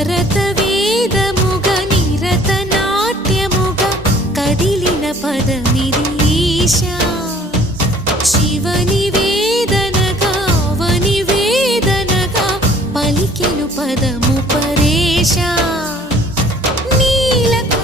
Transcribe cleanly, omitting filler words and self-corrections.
భరత వేదముగ నిరత నాట్యముగ కదిలిన పదమిది ఈశా శివని వేదనగా అవని వేదనగా పలికెను పదము పరేశా నీలకు